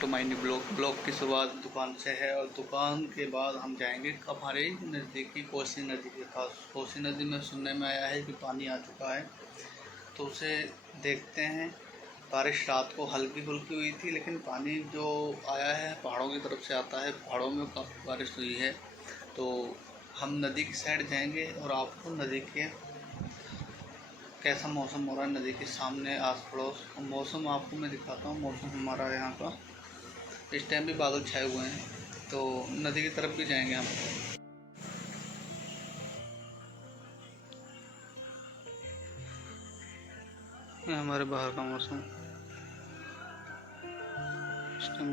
तो माइनी ब्लॉग की शुरुआत दुकान से है और दुकान के बाद हम जाएंगे हमारे नज़दीकी कोसी नदी के पास। कोसी नदी में सुनने में आया है कि पानी आ चुका है, तो उसे देखते हैं। बारिश रात को हल्की फुल्की हुई थी, लेकिन पानी जो आया है पहाड़ों की तरफ से आता है। पहाड़ों में काफ़ी बारिश हुई है, तो हम नदी की साइड जाएंगे और आपको नदी के कैसा मौसम हो रहा है, नदी के सामने आस पड़ोस मौसम आपको मैं दिखाता हूँ। मौसम हमारा यहाँ का इस टाइम भी बादल छाए हुए हैं, तो नदी की तरफ भी जाएंगे हम। ये हमारे बाहर का मौसम, इस टाइम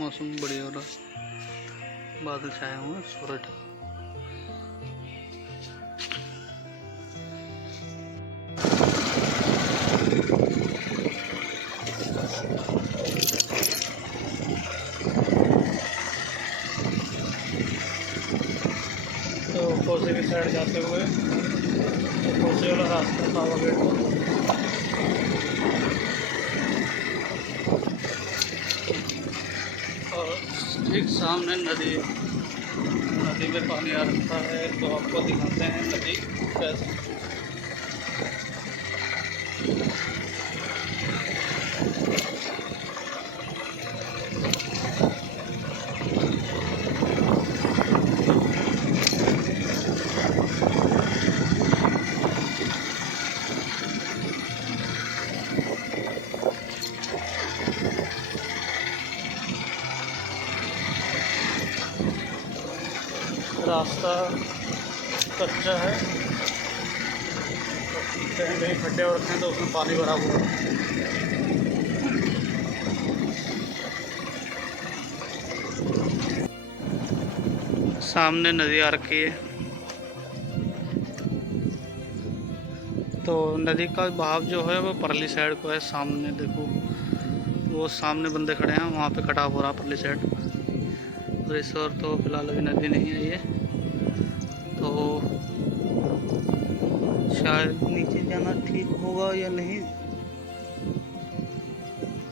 मौसम बढ़िया हो रहा है, बादल छाए हुए हैं, सूरज। तो कोसी की साइड जाते हुए तो कोसी वाला रास्ता पावा गेट, और ठीक सामने नदी में पानी आ रखा है। तो आपको दिखाते हैं नदी कैसे। रास्ता कच्चा है, कहीं कहीं खड्डे और रखे हैं तो उसमें पानी भरा हुआ है। सामने नदी आ रखी है, तो नदी का बहाव जो है वो परली साइड को है। सामने देखो, वो सामने बंदे खड़े हैं, वहाँ पे कटाव हो रहा परली साइड। और इस ओर तो फिलहाल अभी नदी नहीं आई है, तो शायद नीचे जाना ठीक होगा या नहीं।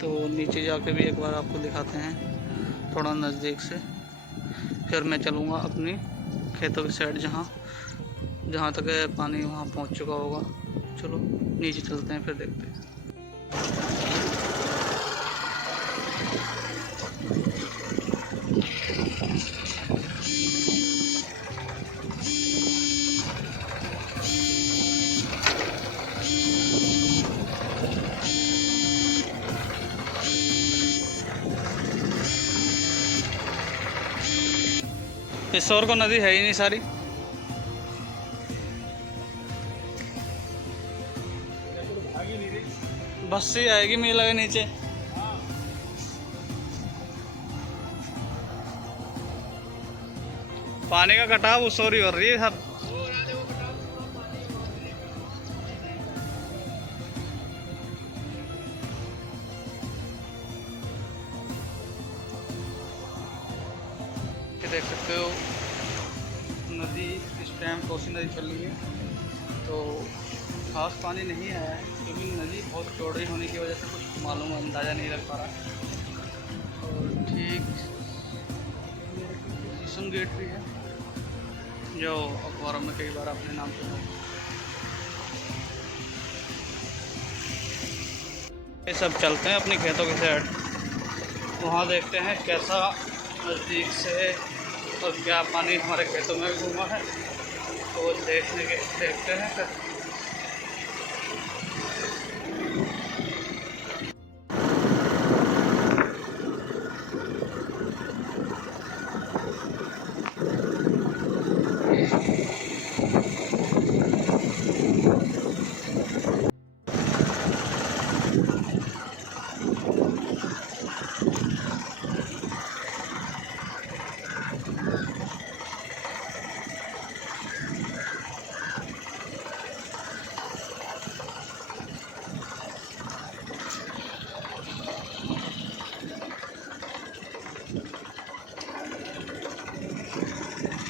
तो नीचे जाके भी एक बार आपको दिखाते हैं थोड़ा नज़दीक से, फिर मैं चलूँगा अपनी खेतों की साइड, जहाँ तक पानी वहाँ पहुँच चुका होगा। चलो नीचे चलते हैं, फिर देखते हैं। इस ओर को नदी है ही नहीं सारी, बस से आएगी मेला के नीचे। पानी का कटाव उस ओर ही हो रही है सब। देख सकते हो नदी इस टाइम कोसी नदी चल रही है, तो खास पानी नहीं आया है, क्योंकि नदी बहुत चौड़ी होने की वजह से कुछ मालूम अंदाज़ा नहीं लग पा रहा। और ठीक शीशम गेट भी है, जो अखबारों में कई बार अपने नाम सुना। ये सब चलते हैं अपनी खेतों के साइड, वहाँ देखते हैं कैसा नज़दीक से और क्या पानी हमारे खेतों में घूमा है, तो देखते हैं।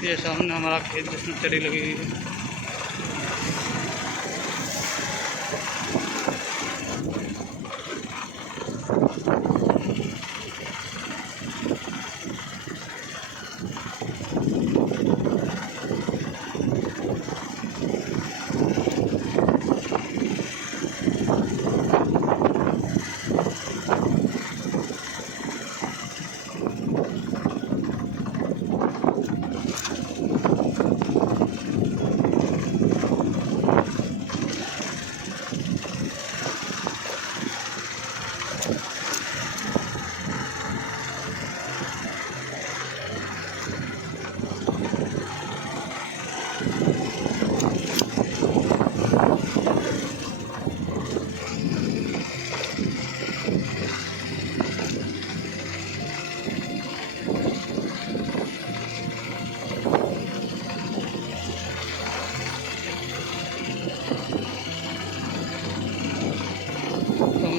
ये सामने हमारा खेत जिसमें चरी लगी हुई है।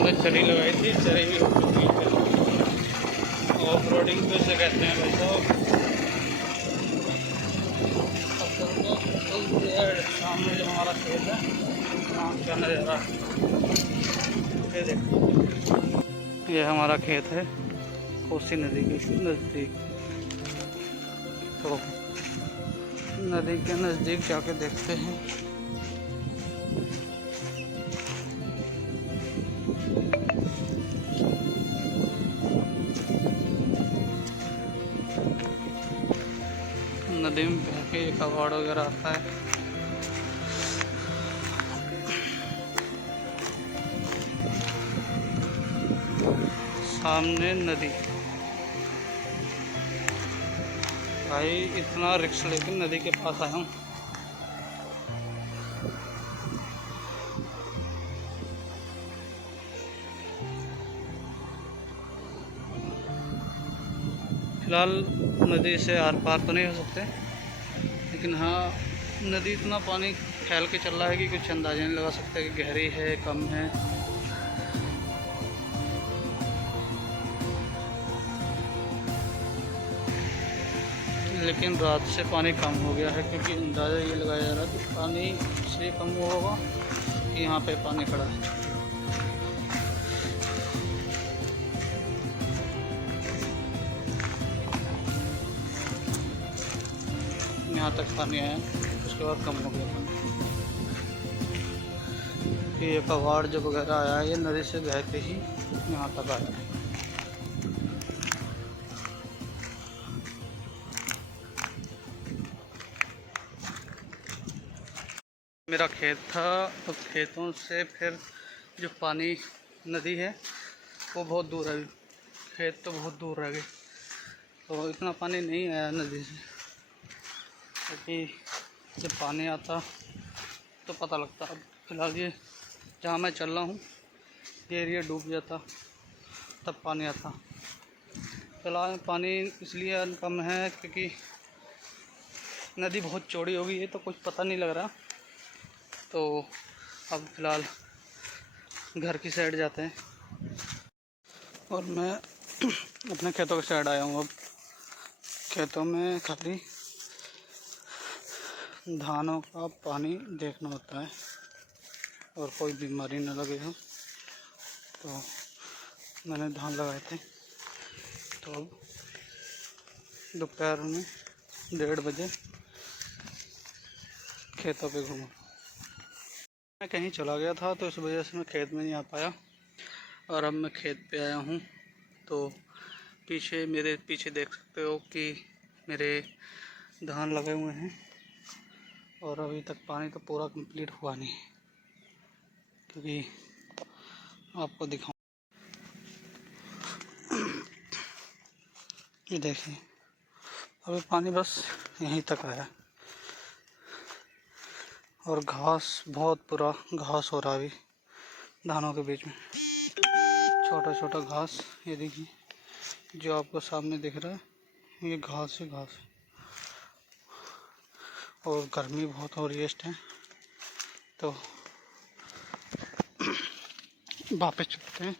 हमने चरी लगाई थी, चरी भी हो चुकी है। ऑफ रोडिंग तो इसे कहते हैं भाई साहब। सामने जो हमारा खेत है वहाँ क्या नज़ारा है ये देखो। ये हमारा खेत है कोसी नदी के नज़दीक। तो नदी के नज़दीक जाके देखते हैं। नदी में बह के कबाड़ वगैरह आता है। सामने नदी। भाई इतना रिक्शा लेके नदी के पास आया हूँ। फिलहाल नदी से आर पार तो नहीं हो सकते, लेकिन हाँ नदी इतना पानी फैल के चल रहा है कि कुछ अंदाजा नहीं लगा सकते कि गहरी है कम है। लेकिन रात से पानी कम हो गया है, क्योंकि अंदाज़ा ये लगाया जा रहा है कि पानी इसलिए कम हुआ होगा कि यहाँ पे पानी खड़ा है। यहाँ तक पानी आया, उसके बाद कम हो गया पानी। ये कबाड़ जो वगैरह आया है ये नदी से बह के ही यहाँ तक आया है। मेरा खेत था, तो खेतों से फिर जो पानी नदी है वो बहुत दूर है। खेत तो बहुत दूर रह गए, तो इतना पानी नहीं आया नदी से। क्योंकि जब पानी आता तो पता लगता। अब फिलहाल ये जहाँ मैं चल रहा हूँ ये एरिया डूब जाता तब पानी आता। फिलहाल पानी इसलिए कम है क्योंकि नदी बहुत चौड़ी हो गई है, तो कुछ पता नहीं लग रहा। तो अब फ़िलहाल घर की साइड जाते हैं और मैं अपने खेतों की साइड आया हूँ। अब खेतों में खाली धानों का पानी देखना होता है और कोई बीमारी न लगे हो। तो मैंने धान लगाए थे, तो अब दोपहर में 1:30 बजे खेतों पे घूमा। मैं कहीं चला गया था तो इस वजह से मैं खेत में नहीं आ पाया, और अब मैं खेत पे आया हूँ। तो मेरे पीछे देख सकते हो कि मेरे धान लगे हुए हैं, और अभी तक पानी तो पूरा कंप्लीट हुआ नहीं, क्योंकि आपको दिखाऊं। ये देखिए अभी पानी बस यहीं तक आया, और घास बहुत पूरा घास हो रहा है अभी धानों के बीच में। छोटा छोटा घास, ये देखिए जो आपको सामने दिख रहा है ये घास ही घास है। और गर्मी बहुत हो रही है इस टाइम, तो वापस चलते हैं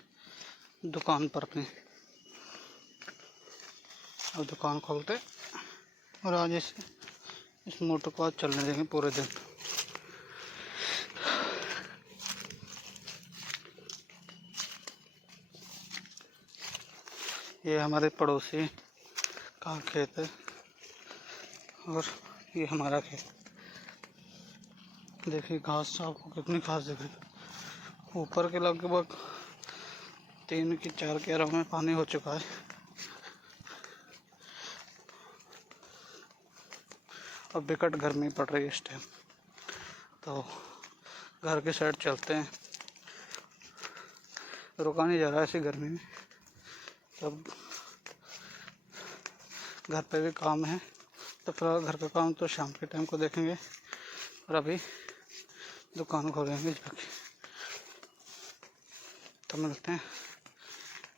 दुकान पर अपने। और दुकान खोलते और आज इस मोटर को आज चलने देंगे पूरे दिन। ये हमारे पड़ोसी का खेत है और ये हमारा खेत। देखिए घास आपको कितनी घास दिख रही है। ऊपर के लगभग 3 की 4 क्यारों में पानी हो चुका है। अब बिकट गर्मी पड़ रही है इस टाइम, तो घर के साइड चलते हैं। रुका नहीं जा रहा ऐसी गर्मी में। तब घर पे भी काम है, तो फिलहाल घर का काम तो शाम के टाइम को देखेंगे, और अभी दुकान खोलेंगे जाके। तो मिलते हैं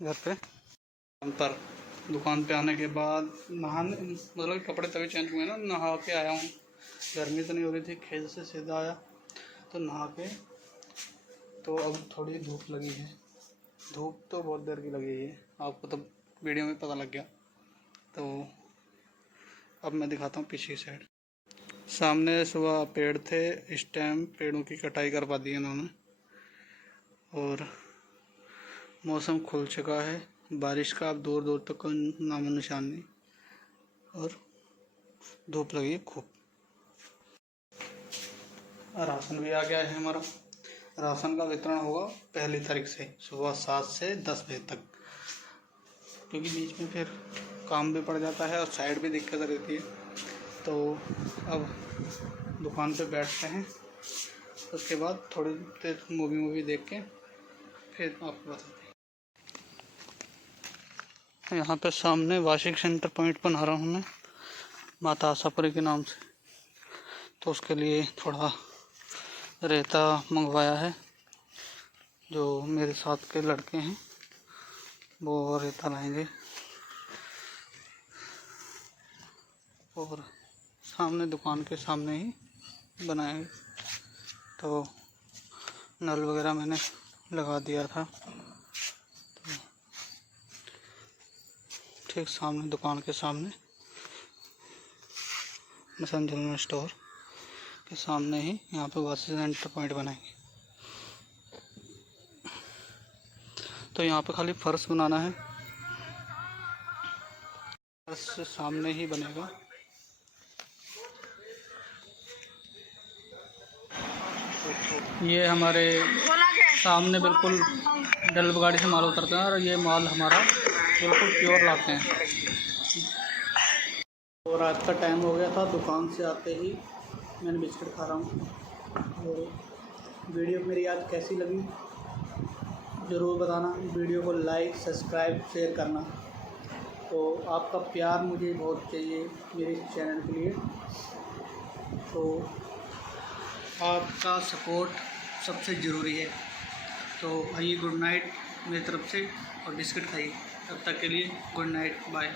घर पे। दुकान पे आने के बाद नहाने, मतलब कपड़े तभी चेंज हुए ना, नहा के आया हूँ। गर्मी तो नहीं हो रही थी, खेत से सीधा आया तो नहा के। तो अब थोड़ी धूप लगी है, धूप तो बहुत देर की लगी है, आपको तो वीडियो में पता लग गया। तो अब मैं दिखाता हूँ पीछे की साइड। सामने सुबह पेड़ थे, इस टाइम पेड़ों की कटाई करवा दी इन्होंने और मौसम खुल चुका है। बारिश का अब दूर दूर तक कोई नामो निशान नहीं और धूप लगी है खूब। राशन भी आ गया है हमारा। राशन का वितरण होगा 1 तारीख से सुबह 7 से 10 बजे तक, क्योंकि बीच में फिर काम भी पड़ जाता है और साइड भी दिक्कत रहती है। तो अब दुकान पे बैठते हैं, उसके बाद थोड़ी देर मूवी देख के फिर आपको बताते हैं। यहाँ पे सामने वाशिंग सेंटर पॉइंट बना रहा हूँ मैं माता आशापुरी के नाम से, तो उसके लिए थोड़ा रेता मंगवाया है। जो मेरे साथ के लड़के हैं वो रेता लाएंगे और सामने दुकान के सामने ही बनाएंगे। तो नल वगैरह मैंने लगा दिया था, तो ठीक सामने दुकान के सामने मिशन जनरल स्टोर के सामने ही यहाँ पे वाशिंग सेंटर पॉइंट बनाएंगे। तो यहाँ पे खाली फर्श बनाना है, फर्श सामने ही बनेगा। ये हमारे सामने बिल्कुल डल्ब गाड़ी से माल उतरते हैं और ये माल हमारा बिल्कुल प्योर लाते हैं। और रात का टाइम हो गया था, दुकान से आते ही मैंने बिस्किट खा रहा हूँ। और वीडियो मेरी आज कैसी लगी ज़रूर बताना। वीडियो को लाइक सब्सक्राइब शेयर करना। तो आपका प्यार मुझे बहुत चाहिए मेरे चैनल के लिए, तो आपका सपोर्ट सबसे ज़रूरी है। तो आइए, गुड नाइट मेरी तरफ से और बिस्किट खाइए। तब तक के लिए गुड नाइट, बाय।